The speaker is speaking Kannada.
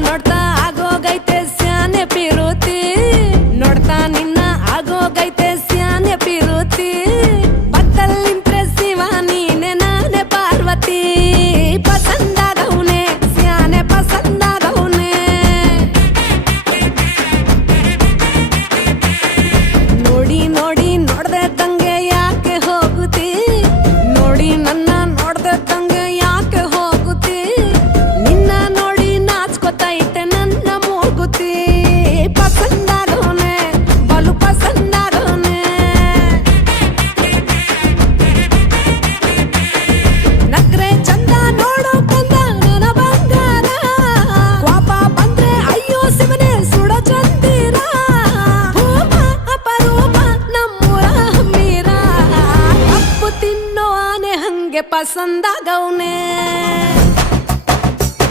ನೋಡ್ತಾ ಆಗೋಗೈತೆ ಸ್ಯಾನೆ ಪಿರುತಿ ನೋಡ್ತಾ ನಿನ್ನ ಆಗೋಗೈತೆ ಸ್ಯಾನೆ ಪಿರುತಿ ಪತ್ತಲ್ಲಿಂಪ್ರೆಸಿವ ನೀನೆ ನಾನೇ ಪಾರ್ವತಿ ಪಸಂದಾಗವ್ನೆ ಸ್ಯಾನೆ ಪಸಂದಾಗವ್ನೆ ನೋಡಿ ನೋಡಿ ನೋಡ್ದೆ ತಂಗೆ ಯಾಕೆ ಹೋಗುತ್ತಿ ನೋಡಿ ನನ್ನ ನೋಡ್ದೆ ತಂಗೆ ಯಾಕೆ ಹೋಗುತ್ತಿ ನಿನ್ನ ನೋಡಿ ನಾಚ್ಕೊತೈತೆ ನನ್ನ ಮೂಗುತಿ ಪಸಂದಾಗವ್ನೆ ಬಲು ಪಸಂದಾಗವ್ನೆ ನಕ್ರೆ ಚಂದ ನೋಡೋ ಕಂದ ನನ್ನ ಬಂಗಾರ ಕೋಪ ಬಂದ್ರೆ ಅಯ್ಯೋ ಶಿವನೇ ಸುಡ ಚಂದಿರ ಭೂಮ ಅಪರೂಪ ನಮ್ಮೂರ ಹಮ್ಮೀರ ಕಪ್ಪು ತಿನ್ನೋ ಆನೆ ಹಂಗೆ ಪಸಂದಾಗವ್ನೆ